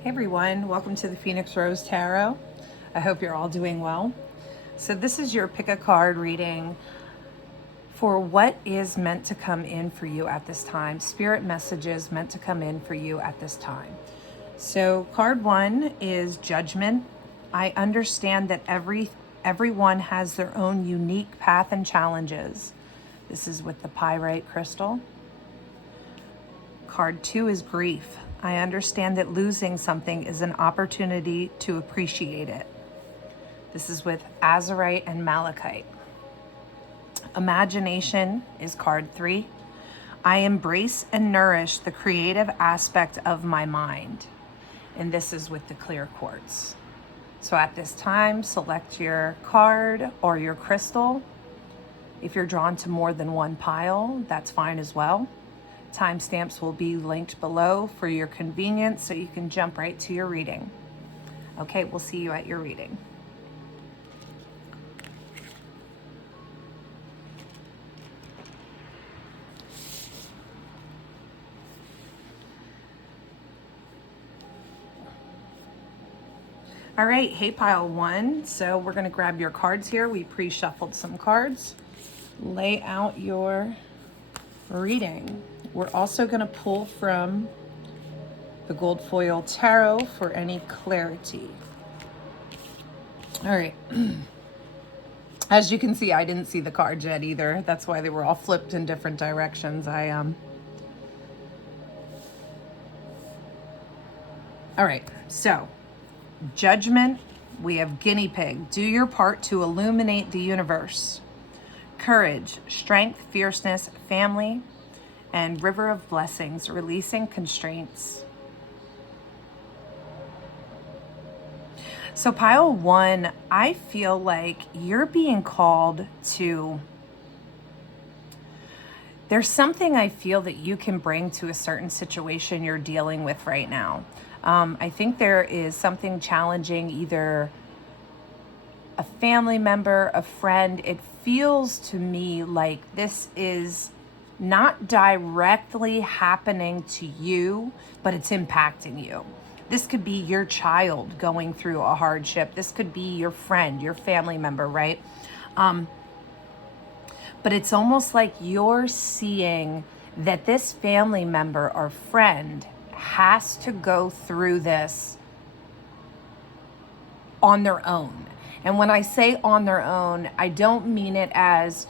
Hey everyone, welcome to the Phoenix Rose Tarot. I hope you're all doing well. So this is your pick a card reading for what is meant to come in for you at this time. Spirit messages meant to come in for you at this time. So card one is Judgment. I understand that everyone has their own unique path and challenges. This is with the Pyrite crystal. Card two is Grief. I understand that losing something is an opportunity to appreciate it. This is with Azurite and malachite. Imagination is card three. I embrace and nourish the creative aspect of my mind. And this is with the clear quartz. So at this time, select your card or your crystal. If you're drawn to more than one pile, that's fine as well. Timestamps will be linked below for your convenience so you can jump right to your reading. Okay, we'll see you at your reading. All right, hey pile one. So we're gonna grab your cards here. We pre-shuffled some cards. Lay out your reading. We're also going to pull from the gold foil tarot for any clarity. All right. As you can see, I didn't see the cards yet either. That's why they were all flipped in different directions. All right. So, Judgment, we have guinea pig. Do your part to illuminate the universe. Courage, strength, fierceness, family, and river of blessings, releasing constraints. So pile one, I feel like you're being called to, there's something I feel that you can bring to a certain situation you're dealing with right now. I think there is something challenging, either a family member, a friend. It feels to me like this is not directly happening to you, but it's impacting you. This could be your child going through a hardship. This could be your friend, your family member, right? But it's almost like you're seeing that this family member or friend has to go through this on their own. And when I say on their own, I don't mean it as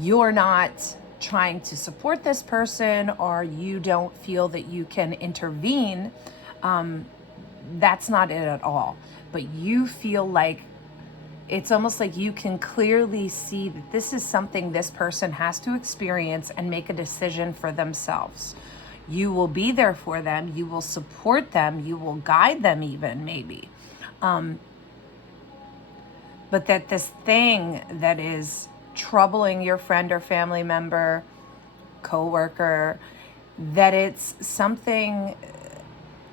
you're not trying to support this person or you don't feel that you can intervene. That's not it at all. But you feel like it's almost like you can clearly see that this is something this person has to experience and make a decision for themselves. You will be there for them. You will support them. You will guide them even, maybe. But that this thing that is troubling your friend or family member, coworker, that it's something,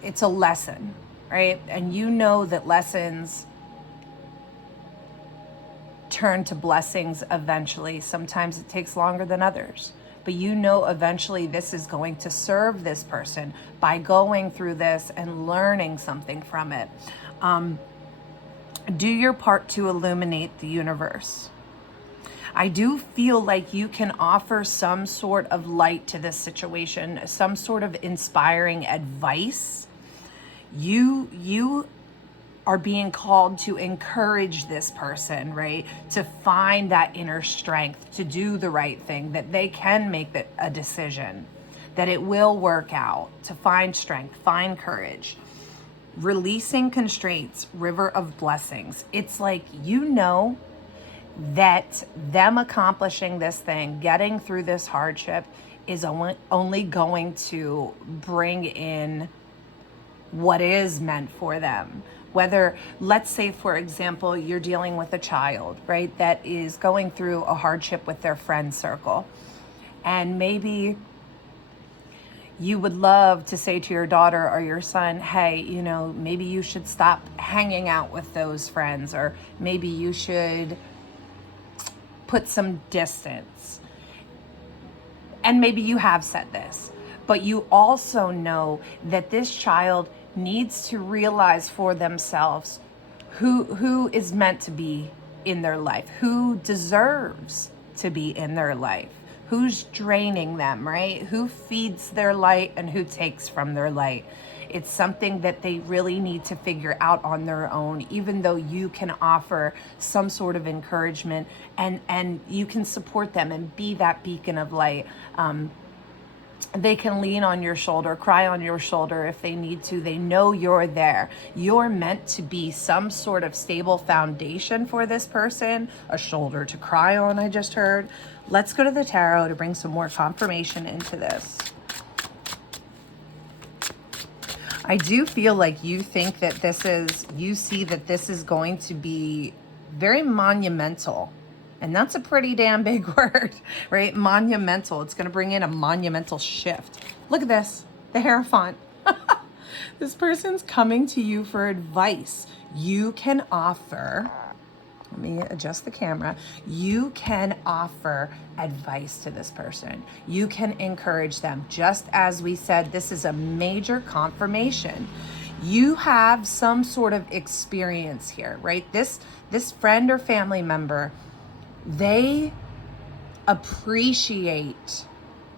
it's a lesson, right? And you know that lessons turn to blessings eventually. Sometimes it takes longer than others, but you know eventually this is going to serve this person by going through this and learning something from it. Do your part to illuminate the universe. I do feel like you can offer some sort of light to this situation, some sort of inspiring advice. You are being called to encourage this person, right? To find that inner strength, to do the right thing, that they can make a decision, that it will work out, to find strength, find courage. Releasing constraints, river of blessings. It's like, you know that them accomplishing this thing, getting through this hardship is only going to bring in what is meant for them. Whether, let's say, for example, you're dealing with a child, right, that is going through a hardship with their friend circle. And maybe you would love to say to your daughter or your son, hey, you know, maybe you should stop hanging out with those friends, or maybe you should put some distance. And maybe you have said this, but you also know that this child needs to realize for themselves who is meant to be in their life, who deserves to be in their life, who's draining them, right? Who feeds their light and who takes from their light. It's something that they really need to figure out on their own, even though you can offer some sort of encouragement and you can support them and be that beacon of light. They can lean on your shoulder, cry on your shoulder if they need to. They know you're there. You're meant to be some sort of stable foundation for this person, a shoulder to cry on, I just heard. Let's go to the tarot to bring some more confirmation into this. I do feel like you think that you see that this is going to be very monumental. And that's a pretty damn big word, right? Monumental. It's going to bring in a monumental shift. Look at this, the Hierophant. This person's coming to you for advice. You can offer, let me adjust the camera. You can offer advice to this person. You can encourage them. Just as we said, this is a major confirmation. You have some sort of experience here, right? This friend or family member, they appreciate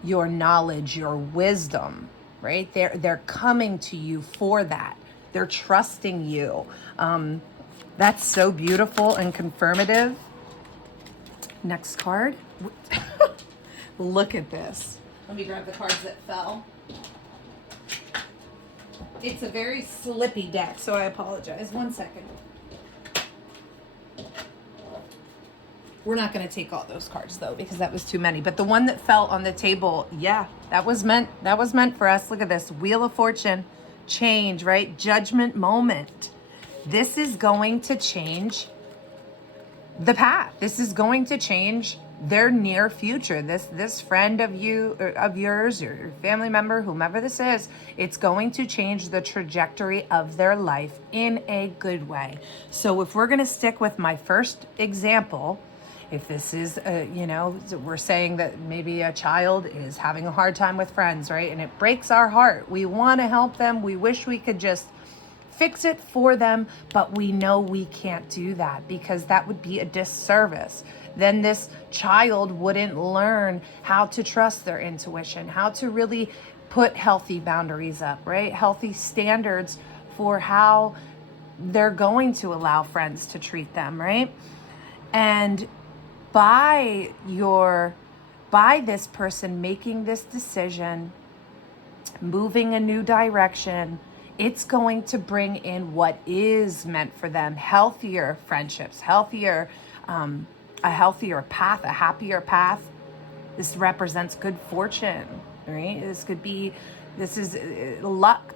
your knowledge, your wisdom, right? They're coming to you for that. They're trusting you. That's so beautiful and confirmative. Next card. Look at this. Let me grab the cards that fell. It's a very slippy deck, so I apologize. 1 second. We're not going to take all those cards though, because that was too many. But the one that fell on the table, yeah, that was meant for us. Look at this. Wheel of Fortune, change, right? Judgment moment. This is going to change the path. This is going to change their near future. This friend of yours, your family member, whomever this is, it's going to change the trajectory of their life in a good way. So if we're going to stick with my first example, if this is, we're saying that maybe a child is having a hard time with friends, right? And it breaks our heart. We want to help them. We wish we could just fix it for them, but we know we can't do that because that would be a disservice. Then this child wouldn't learn how to trust their intuition, how to really put healthy boundaries up, right? Healthy standards for how they're going to allow friends to treat them, right? And by this person making this decision, moving a new direction, it's going to bring in what is meant for them: healthier friendships, a healthier path, a happier path. This represents good fortune, right? This is luck,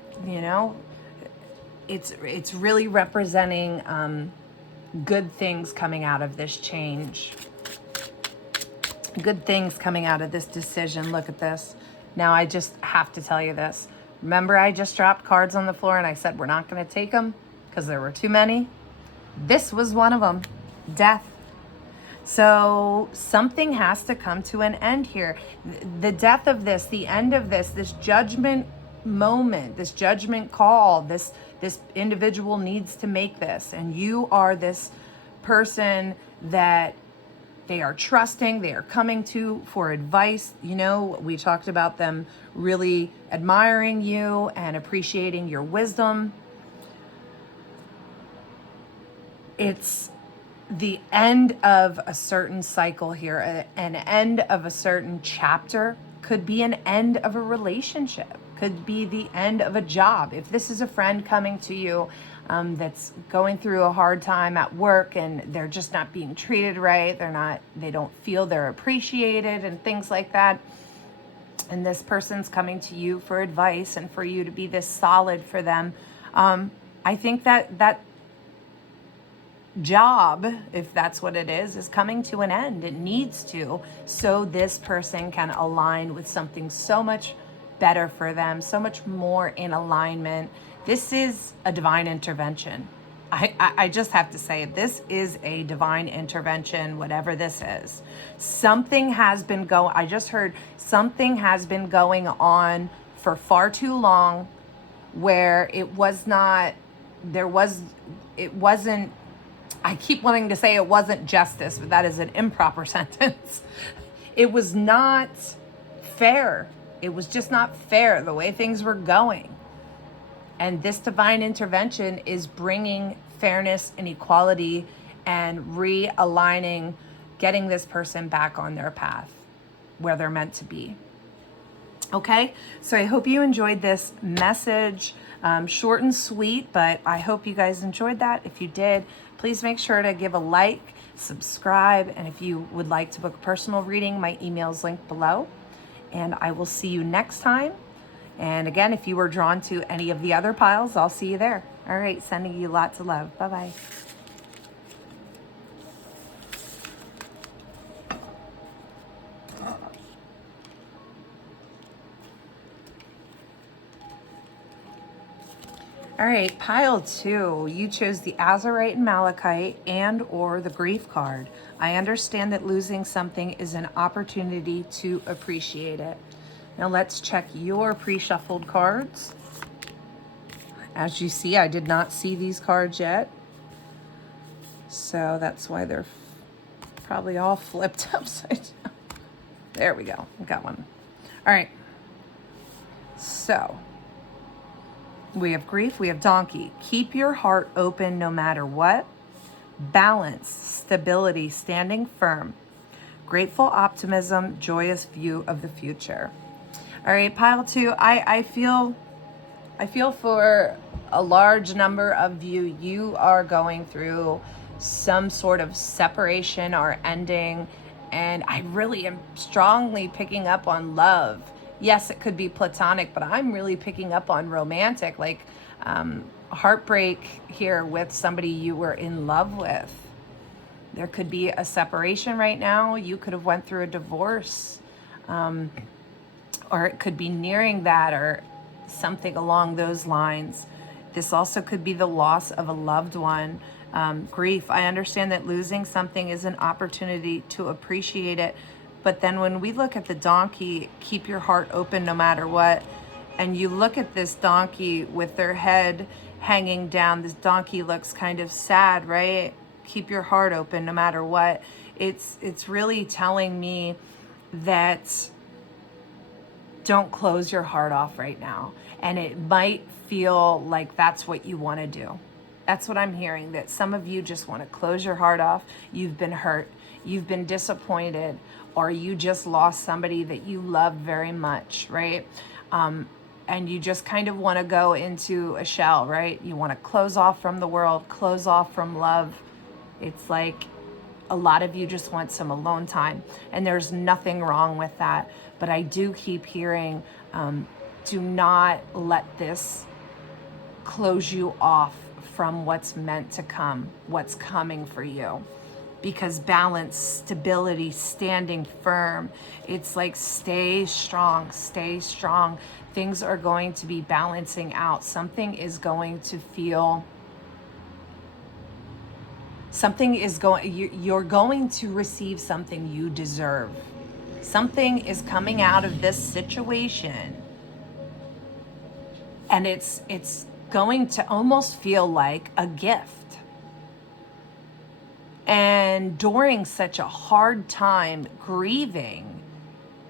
It's really representing good things coming out of this change. Good things coming out of this decision. Look at this. Now I just have to tell you this. Remember, I just dropped cards on the floor and I said we're not going to take them because there were too many. This was one of them. Death. So something has to come to an end here. The death of this, the end of this judgment moment, this judgment call, this individual needs to make this. And you are this person that they are trusting, they are coming to for advice. We talked about them really admiring you and appreciating your wisdom. It's the end of a certain cycle here, an end of a certain chapter. Could be an end of a relationship, could be the end of a job. If this is a friend coming to you that's going through a hard time at work and they're just not being treated right, they don't feel they're appreciated and things like that, and this person's coming to you for advice and for you to be this solid for them, I think that job, if that's what it is coming to an end. It needs to, so this person can align with something so much better for them, so much more in alignment. This is a divine intervention. I just have to say it. This is a divine intervention, whatever this is. Something has been I just heard something has been going on for far too long. where it wasn't, I keep wanting to say it wasn't justice, but that is an improper sentence. It was not fair. It was just not fair the way things were going. And this divine intervention is bringing fairness and equality and realigning, getting this person back on their path where they're meant to be. Okay, so I hope you enjoyed this message. Short and sweet, but I hope you guys enjoyed that. If you did, please make sure to give a like, subscribe, and if you would like to book a personal reading, my email is linked below. And I will see you next time. And again, if you were drawn to any of the other piles, I'll see you there. All right, sending you lots of love. Bye-bye. All right, pile 2, you chose the Azurite and malachite and or the grief card. I understand that losing something is an opportunity to appreciate it. Now let's check your pre-shuffled cards. As you see, I did not see these cards yet. So that's why they're probably all flipped upside down. There we go, got one. All right, so we have grief, we have donkey. Keep your heart open no matter what. Balance, stability, standing firm. Grateful optimism, joyous view of the future. All right, pile 2, I feel for a large number of you, you are going through some sort of separation or ending, and I really am strongly picking up on love. Yes, it could be platonic, but I'm really picking up on romantic, like heartbreak here with somebody you were in love with. There could be a separation right now. You could have went through a divorce, or it could be nearing that or something along those lines. This also could be the loss of a loved one. Grief, I understand that losing something is an opportunity to appreciate it. But then when we look at the donkey, keep your heart open no matter what, and you look at this donkey with their head hanging down, this donkey looks kind of sad, right? Keep your heart open no matter what. It's really telling me that don't close your heart off right now. And it might feel like that's what you want to do. That's what I'm hearing, that some of you just want to close your heart off. You've been hurt, you've been disappointed, or you just lost somebody that you love very much, right? And you just kind of want to go into a shell, right? You want to close off from the world, close off from love. It's like a lot of you just want some alone time, and there's nothing wrong with that. But I do keep hearing, do not let this close you off from what's meant to come, what's coming for you. Because balance, stability, standing firm, it's like stay strong, stay strong. Things are going to be balancing out. Something is going to feel, you're going to receive something you deserve. Something is coming out of this situation, and it's going to almost feel like a gift. And during such a hard time grieving,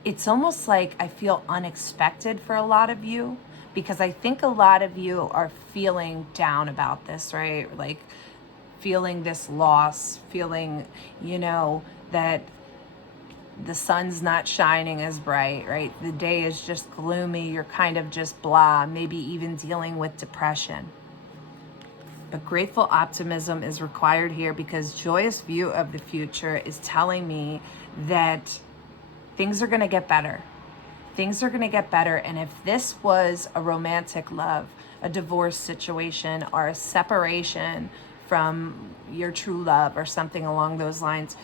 it's almost like I feel unexpected for a lot of you, because I think a lot of you are feeling down about this, right? Like feeling this loss, feeling, that the sun's not shining as bright, right? The day is just gloomy. You're kind of just blah, maybe even dealing with depression. But grateful optimism is required here, because joyous view of the future is telling me that things are going to get better. Things are going to get better. And if this was a romantic love, a divorce situation, or a separation from your true love or something along those lines,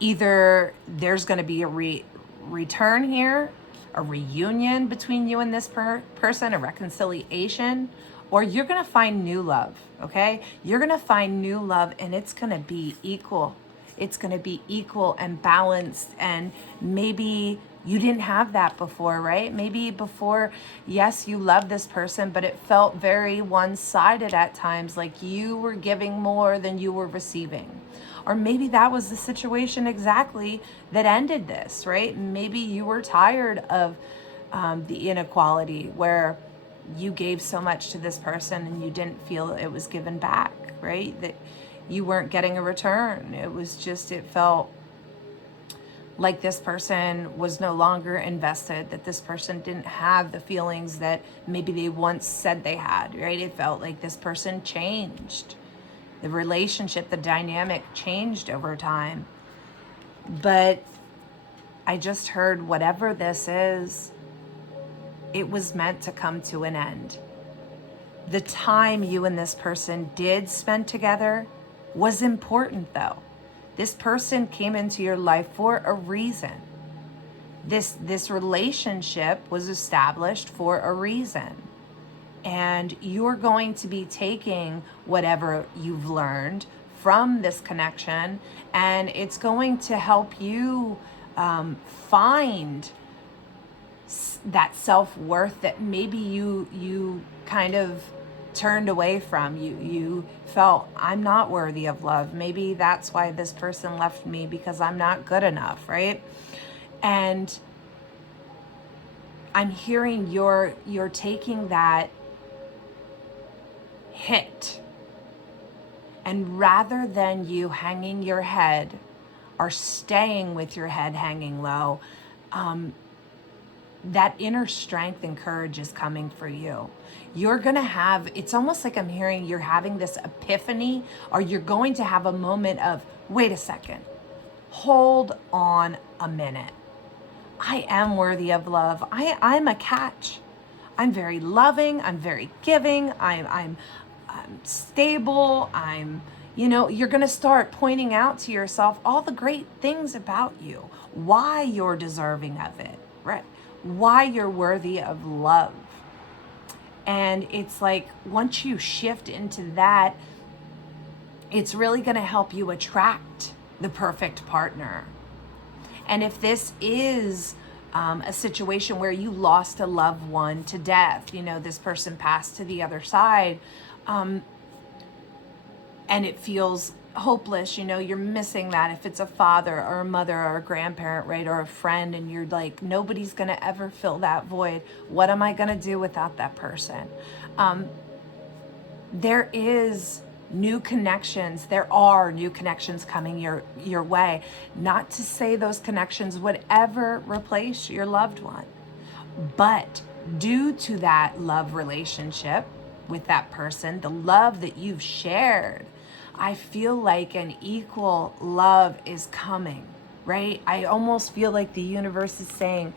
either there's going to be a return here, a reunion between you and this person, a reconciliation, or you're going to find new love, okay? You're going to find new love, and it's going to be equal. It's going to be equal and balanced, and maybe You didn't have that before, right? Maybe before, yes, you loved this person, but it felt very one-sided at times, like you were giving more than you were receiving. Or maybe that was the situation exactly that ended this, right? Maybe you were tired of the inequality where you gave so much to this person and you didn't feel it was given back, right? That you weren't getting a return. It was just, it felt like this person was no longer invested, that this person didn't have the feelings that maybe they once said they had, right? It felt like this person changed. The relationship, the dynamic changed over time. But I just heard whatever this is, it was meant to come to an end. The time you and this person did spend together was important though. This person came into your life for a reason. This relationship was established for a reason. And you're going to be taking whatever you've learned from this connection, and it's going to help you find that self-worth that maybe you kind of turned away from. You felt, I'm not worthy of love. Maybe that's why this person left me, because I'm not good enough, right? And I'm hearing you're taking that hit, and rather than you hanging your head or staying with your head hanging low, that inner strength and courage is coming for you. You're going to have, it's almost like I'm hearing you're having this epiphany, or you're going to have a moment of, wait a second, hold on a minute. I am worthy of love. I'm a catch. I'm very loving. I'm very giving. I'm stable. You're going to start pointing out to yourself all the great things about you, why you're deserving of it, right? Why you're worthy of love. And it's like, once you shift into that, it's really going to help you attract the perfect partner. And if this is a situation where you lost a loved one to death, this person passed to the other side, and it feels hopeless, you're missing that. If it's a father or a mother or a grandparent, right, or a friend, and you're like, nobody's gonna ever fill that void. What am I gonna do without that person? There is new connections. There are new connections coming your way. Not to say those connections would ever replace your loved one, but due to that love relationship with that person, the love that you've shared, I feel like an equal love is coming, right? I almost feel like the universe is saying,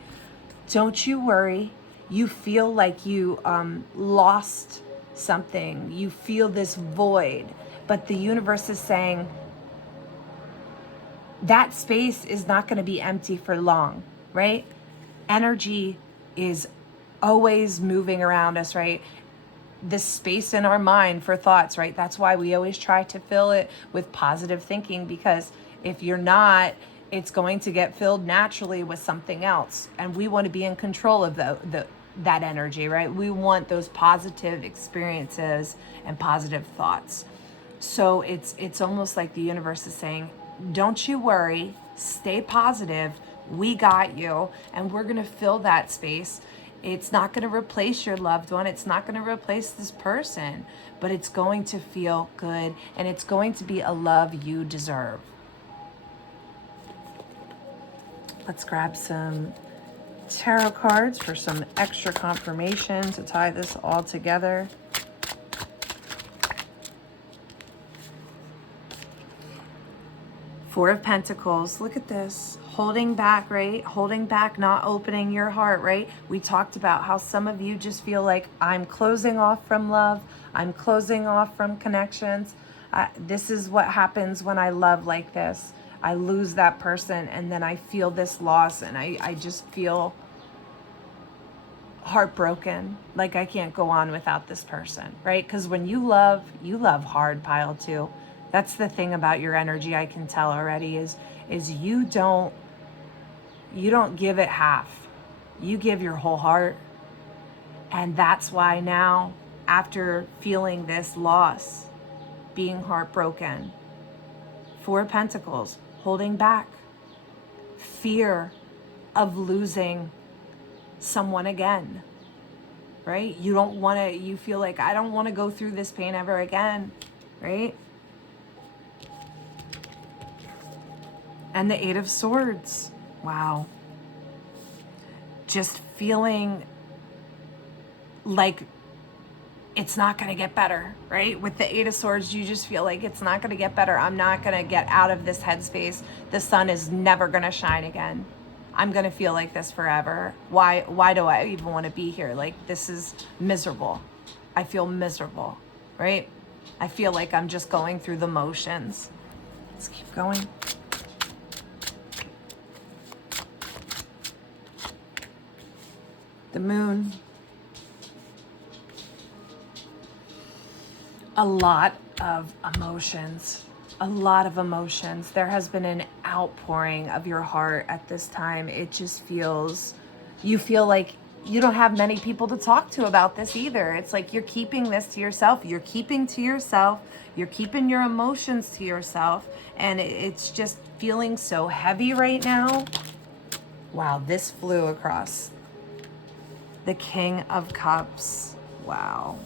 don't you worry. You feel like you lost something. You feel this void, but the universe is saying that space is not going to be empty for long, right? Energy is always moving around us, right? This space in our mind for thoughts, right? That's why we always try to fill it with positive thinking, because if you're not, it's going to get filled naturally with something else. And we want to be in control of that energy, right? We want those positive experiences and positive thoughts. So it's almost like the universe is saying, don't you worry, stay positive. We got you, and we're going to fill that space. It's not going to replace your loved one. It's not going to replace this person, but it's going to feel good, and it's going to be a love you deserve. Let's grab some tarot cards for some extra confirmation to tie this all together. Four of Pentacles. Look at this. Holding back, right? Holding back, not opening your heart, right? We talked about how some of you just feel like, I'm closing off from love. I'm closing off from connections. This is what happens when I love like this. I lose that person, and then I feel this loss, and I just feel heartbroken. Like I can't go on without this person, right? Because when you love hard, pile two. That's the thing about your energy I can tell already is you don't You don't give it half. You give your whole heart. And that's why now, after feeling this loss, being heartbroken, Four of Pentacles, holding back, fear of losing someone again, right? You don't want to, you feel like, I don't want to go through this pain ever again, right? And the Eight of Swords, wow. Just feeling like it's not going to get better, right? With the Eight of Swords, you just feel like it's not going to get better. I'm not going to get out of this headspace. The sun is never going to shine again. I'm going to feel like this forever. Why do I even want to be here? Like, this is miserable. I feel miserable, right? I feel like I'm just going through the motions. Let's keep going. The Moon. A lot of emotions. A lot of emotions. There has been an outpouring of your heart at this time. It just feels, you feel like you don't have many people to talk to about this either. It's like you're keeping this to yourself. You're keeping to yourself. You're keeping your emotions to yourself. And it's just feeling so heavy right now. Wow, this flew across. The King of Cups. Wow.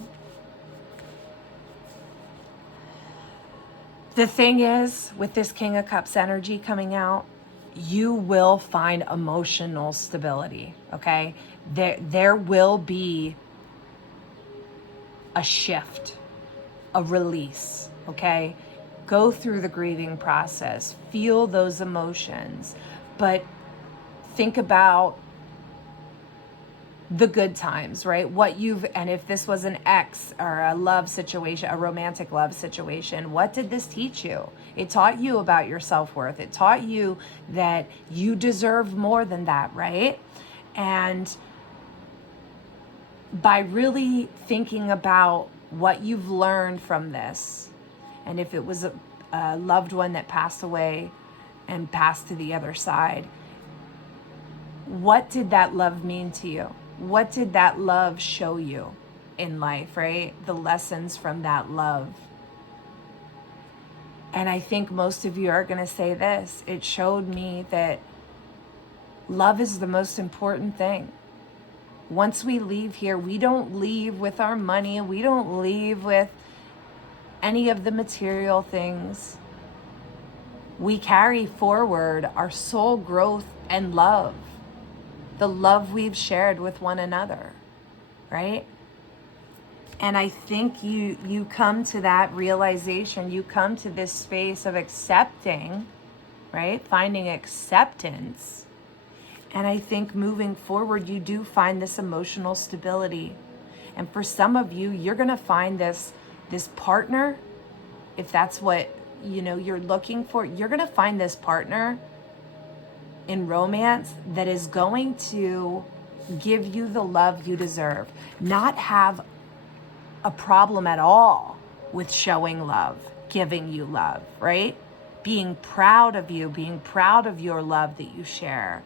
The thing is, with this King of Cups energy coming out, you will find emotional stability, okay? There will be a shift, a release, okay? Go through the grieving process, feel those emotions, but think about the good times, right? And if this was an ex or a love situation, a romantic love situation, what did this teach you? It taught you about your self-worth. It taught you that you deserve more than that, right? And by really thinking about what you've learned from this, and if it was a loved one that passed away and passed to the other side, what did that love mean to you? What did that love show you in life, right? The lessons from that love. And I think most of you are going to say this. It showed me that love is the most important thing. Once we leave here, we don't leave with our money. We don't leave with any of the material things. We carry forward our soul growth and love. The love we've shared with one another, right? And I think you come to that realization, you come to this space of accepting, right? Finding acceptance. And I think moving forward, you do find this emotional stability. And for some of you, you're going to find this partner, if that's what, you're looking for, you're going to find this partner in romance that is going to give you the love you deserve, not have a problem at all with showing love, giving you love, right? Being proud of you, being proud of your love that you share,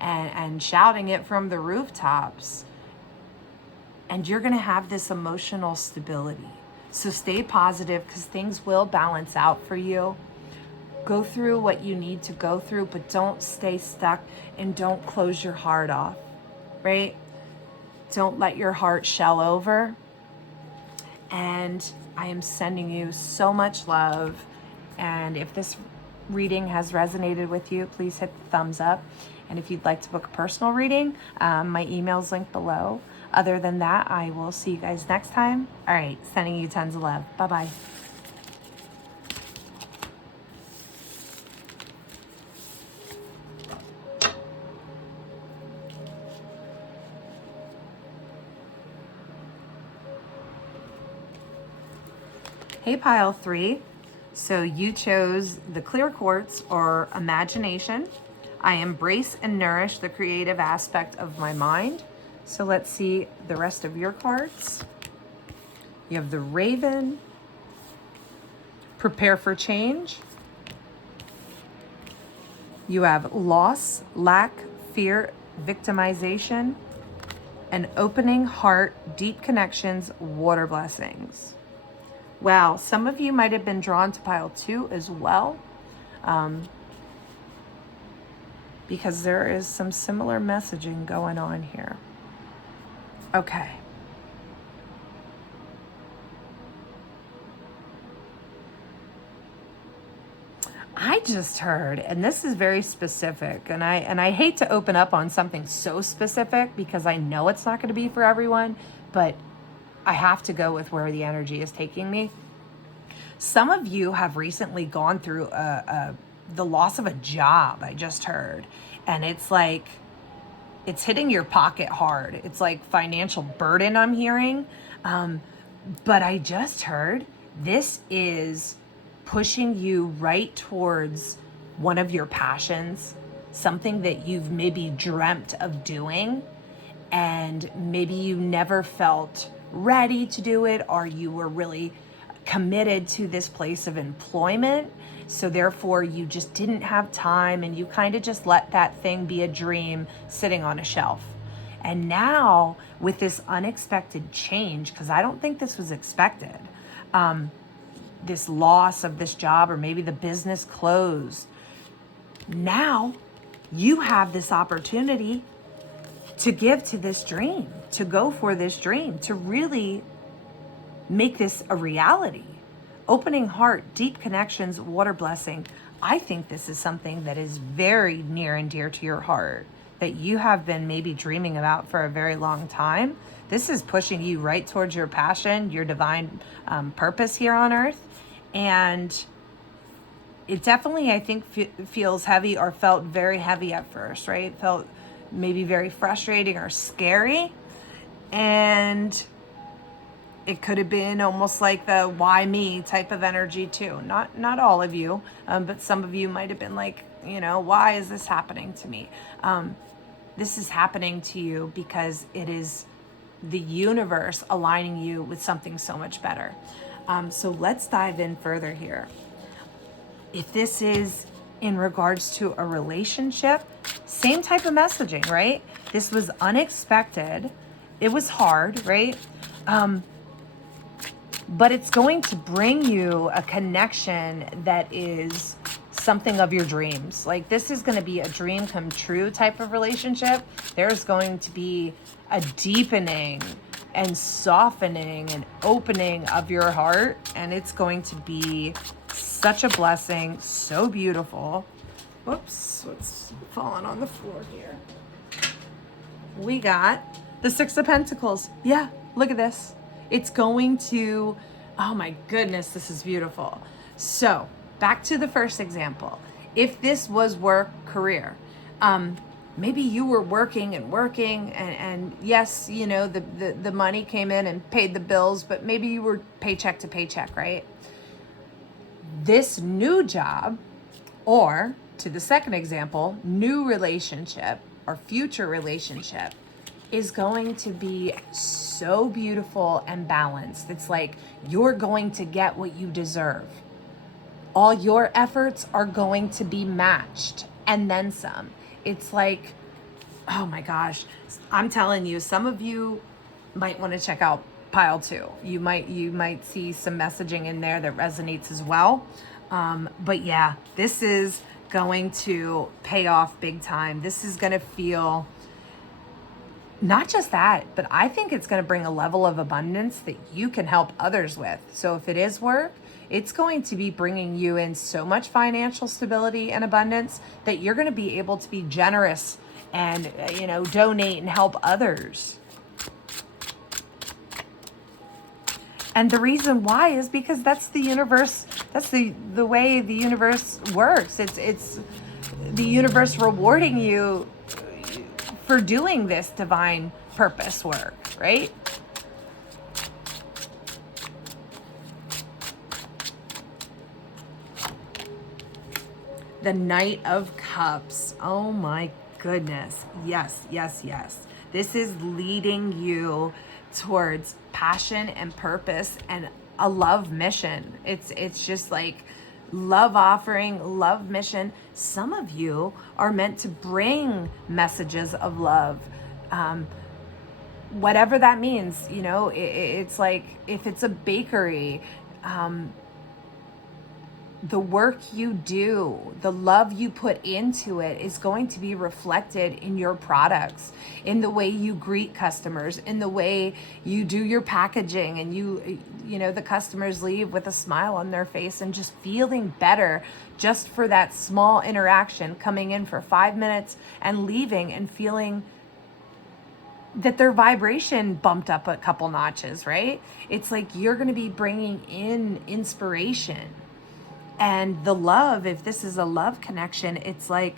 and shouting it from the rooftops. And you're going to have this emotional stability. So stay positive, because things will balance out for you. Go through what you need to go through, but don't stay stuck, and don't close your heart off, right? Don't let your heart shell over. And I am sending you so much love. And if this reading has resonated with you, please hit the thumbs up. And if you'd like to book a personal reading, my email's linked below. Other than that, I will see you guys next time. All right, sending you tons of love. Bye-bye. Hey, pile 3. So you chose the clear quartz or imagination. I embrace and nourish the creative aspect of my mind. So let's see the rest of your cards. You have the Raven, prepare for change. You have loss, lack, fear, victimization, an opening heart, deep connections, water blessings. Wow, some of you might have been drawn to pile 2 as well, because there is some similar messaging going on here. Okay. I just heard, and this is very specific, and I hate to open up on something so specific because I know it's not going to be for everyone, but I have to go with where the energy is taking me. Some of you have recently gone through the loss of a job, I just heard, and it's like, it's hitting your pocket hard. It's like financial burden I'm hearing, but I just heard this is pushing you right towards one of your passions, something that you've maybe dreamt of doing, and maybe you never felt ready to do it, or you were really committed to this place of employment, so therefore you just didn't have time, and you kind of just let that thing be a dream sitting on a shelf. And now with this unexpected change, because I don't think this was expected, this loss of this job, or maybe the business closed, now you have this opportunity to give to this dream, to go for this dream, to really make this a reality. Opening heart, deep connections, water blessing. I think this is something that is very near and dear to your heart, that you have been maybe dreaming about for a very long time. This is pushing you right towards your passion, your divine purpose here on earth. And it definitely, I think, feels heavy, or felt very heavy at first, right? Felt maybe very frustrating or scary. And it could have been almost like the why me type of energy too. Not all of you, but some of you might have been like, why is this happening to me? This is happening to you because it is the universe aligning you with something so much better. So let's dive in further here. If this is in regards to a relationship, same type of messaging, right? This was unexpected. It was hard, right? But it's going to bring you a connection that is something of your dreams. Like, this is going to be a dream come true type of relationship. There's going to be a deepening and softening and opening of your heart, and it's going to be such a blessing, so beautiful. Whoops, what's falling on the floor here? We got the 6 of Pentacles. Yeah, look at this. It's going to, oh my goodness, this is beautiful. So back to the first example. If this was work, career, maybe you were working and yes, the money came in and paid the bills, but maybe you were paycheck to paycheck, right? This new job, or to the second example, new relationship or future relationship, is going to be so beautiful and balanced. It's like you're going to get what you deserve. All your efforts are going to be matched and then some. It's like, oh my gosh, I'm telling you, some of you might want to check out pile 2. You might see some messaging in there that resonates as well. But yeah, this is going to pay off big time. This is going to feel not just that, but I think it's going to bring a level of abundance that you can help others with. So if it is work, it's going to be bringing you in so much financial stability and abundance that you're going to be able to be generous and, donate and help others. And the reason why is because that's the universe. That's the way the universe works. It's the universe rewarding you for doing this divine purpose work, right? The Knight of Cups. Oh my goodness. Yes, yes, yes. This is leading you towards passion and purpose and a love mission. It's just like love offering, love mission. Some of you are meant to bring messages of love. Whatever that means, it's like if it's a bakery, the work you do, the love you put into it is going to be reflected in your products, in the way you greet customers, in the way you do your packaging, and the customers leave with a smile on their face and just feeling better just for that small interaction, coming in for 5 minutes and leaving and feeling that their vibration bumped up a couple notches, right? It's like you're going to be bringing in inspiration. And the love, if this is a love connection, it's like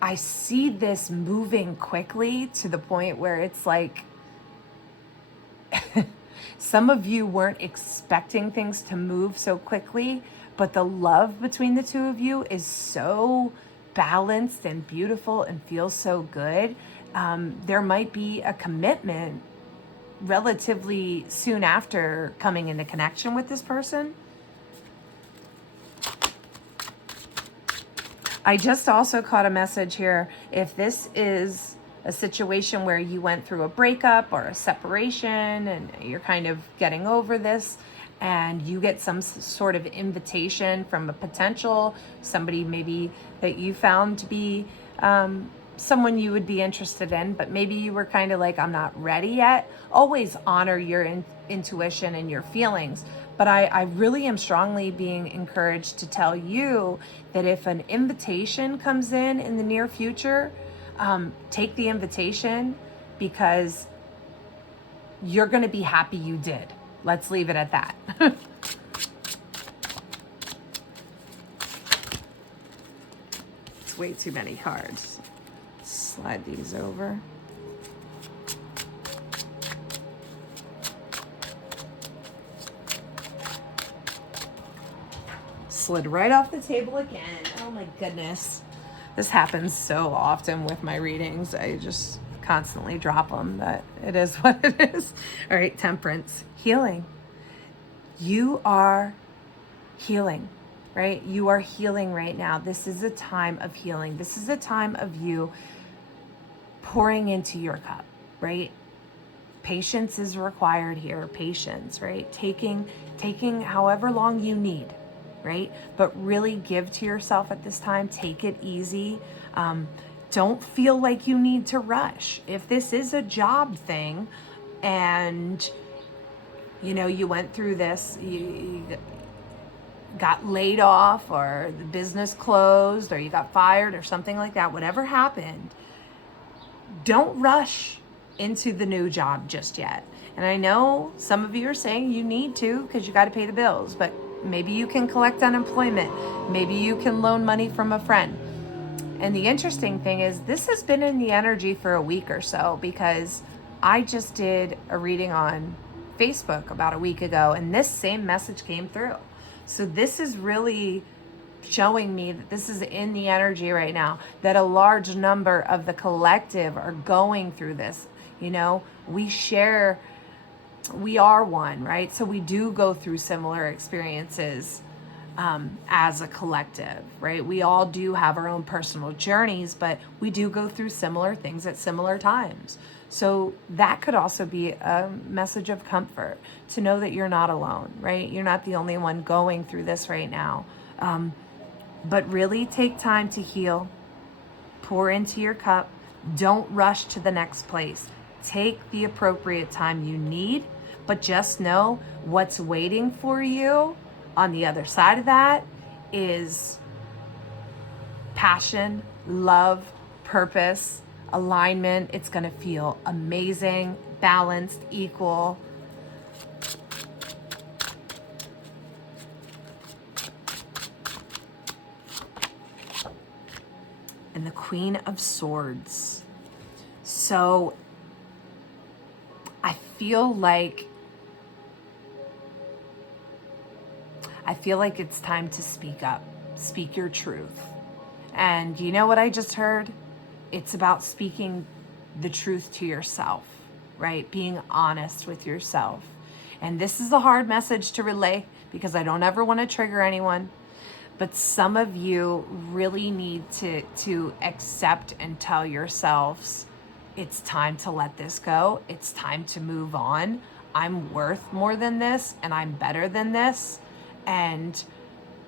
I see this moving quickly to the point where it's like some of you weren't expecting things to move so quickly, but the love between the two of you is so balanced and beautiful and feels so good. There might be a commitment relatively soon after coming into connection with this person. I just also caught a message here. If this is a situation where you went through a breakup or a separation and you're kind of getting over this, and you get some sort of invitation from a potential somebody maybe that you found to be someone you would be interested in, but maybe you were kind of like, I'm not ready yet. Always honor your intuition and your feelings. But I really am strongly being encouraged to tell you that if an invitation comes in the near future, take the invitation, because you're going to be happy you did. Let's leave it at that. It's way too many cards. Slide these over. Slid right off the table again. Oh my goodness. This happens so often with my readings. I just constantly drop them, but it is what it is. All right, Temperance. Healing. You are healing, right? You are healing right now. This is a time of healing. This is a time of you pouring into your cup, right? Patience is required here. Patience, right? Taking however long you need, right? But really give to yourself at this time. Take it easy. Don't feel like you need to rush. If this is a job thing and you went through this, you got laid off, or the business closed, or you got fired, or something like that, whatever happened, don't rush into the new job just yet. And I know some of you are saying you need to because you got to pay the bills, but maybe you can collect unemployment. Maybe you can loan money from a friend. And the interesting thing is this has been in the energy for a week or so, because I just did a reading on Facebook about a week ago, and this same message came through. So this is really showing me that this is in the energy right now, that a large number of the collective are going through this. We are one, right? So we do go through similar experiences as a collective, right? We all do have our own personal journeys, but we do go through similar things at similar times. So that could also be a message of comfort, to know that you're not alone, right? You're not the only one going through this right now. But really take time to heal, pour into your cup. Don't rush to the next place. Take the appropriate time you need, but just know what's waiting for you on the other side of that is passion, love, purpose, alignment. It's going to feel amazing, balanced, equal. And the Queen of Swords. So I feel like it's time to speak up, speak your truth. And you know what I just heard? It's about speaking the truth to yourself, right? Being honest with yourself. And this is a hard message to relay because I don't ever want to trigger anyone. But some of you really need to accept and tell yourselves, it's time to let this go. It's time to move on. I'm worth more than this, and I'm better than this. And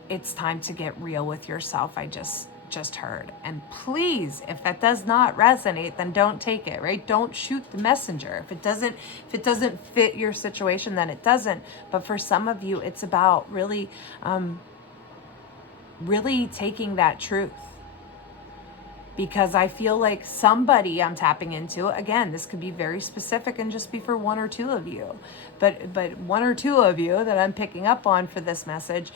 it's time to get real with yourself. I just heard. And please, if that does not resonate, then don't take it, right? Don't shoot the messenger. If it doesn't fit your situation, then it doesn't. But for some of you, it's about really taking that truth. Because I feel like somebody I'm tapping into, again, this could be very specific and just be for one or two of you, but one or two of you that I'm picking up on for this message,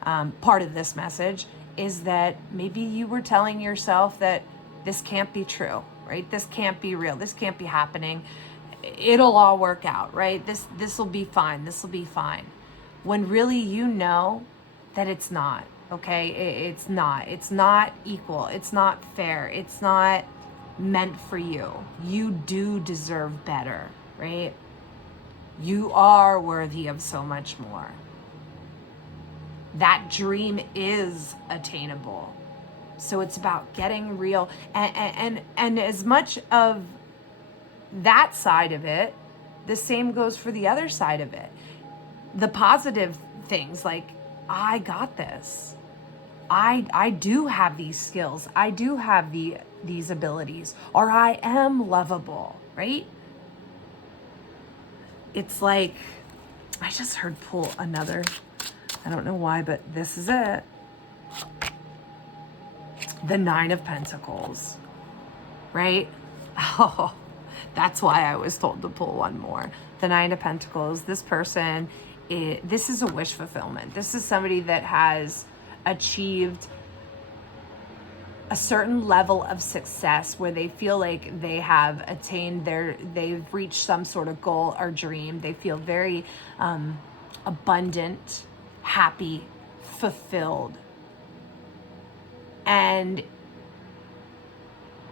part of this message, is that maybe you were telling yourself that this can't be true, right? This can't be real. This can't be happening. It'll all work out, right? This will be fine. This will be fine. When really you know that it's not. Okay, it's not equal, it's not fair, it's not meant for you. You do deserve better, right? You are worthy of so much more. That dream is attainable. So it's about getting real. And as much of that side of it, the same goes for the other side of it. The positive things like, I got this. I do have these skills. I do have these abilities, or I am lovable, right? It's like, I just heard pull another, I don't know why, but this is it. The Nine of Pentacles, right? Oh, that's why I was told to pull one more. The Nine of Pentacles, this person, this is a wish fulfillment. This is somebody that has achieved a certain level of success where they feel like they have attained they've reached some sort of goal or dream. They feel very abundant, happy, fulfilled. And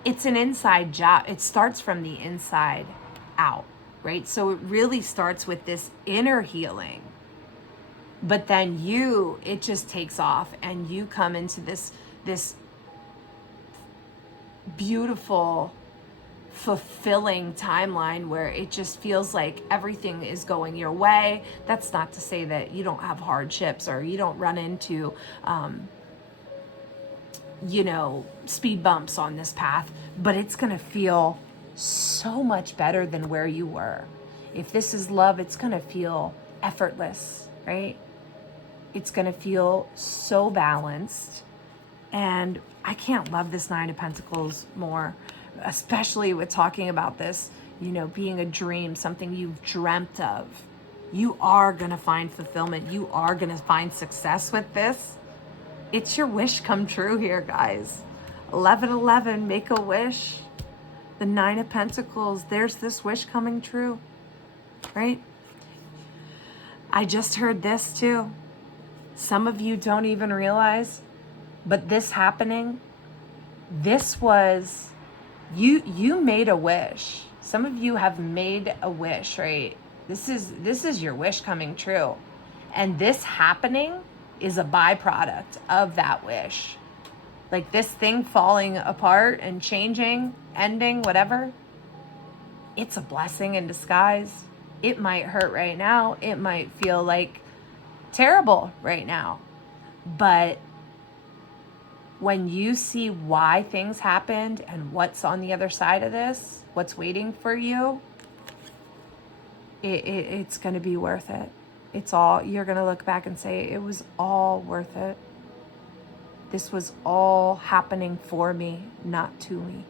it's an inside job. It starts from the inside out, right? So it really starts with this inner healing. But then it just takes off and you come into this beautiful, fulfilling timeline where it just feels like everything is going your way. That's not to say that you don't have hardships or you don't run into, speed bumps on this path, but it's going to feel so much better than where you were. If this is love, it's going to feel effortless, right? It's going to feel so balanced. And I can't love this Nine of Pentacles more, especially with talking about this, being a dream, something you've dreamt of. You are going to find fulfillment. You are going to find success with this. It's your wish come true here, guys. 1111, make a wish. The Nine of Pentacles, there's this wish coming true, right? I just heard this too. Some of you don't even realize, but this happening, this was, you made a wish. Some of you have made a wish, right? This is your wish coming true. And this happening is a byproduct of that wish. Like this thing falling apart and changing, ending, whatever, it's a blessing in disguise. It might hurt right now. It might feel like terrible right now. But when you see why things happened and what's on the other side of this, what's waiting for you, it's going to be worth it. You're going to look back and say, it was all worth it. This was all happening for me, not to me.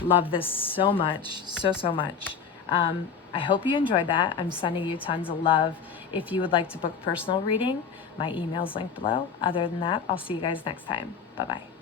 Love this so much, so much. I hope you enjoyed that. I'm sending you tons of love. If you would like to book personal reading, my email's linked below. Other than that, I'll see you guys next time. Bye-bye.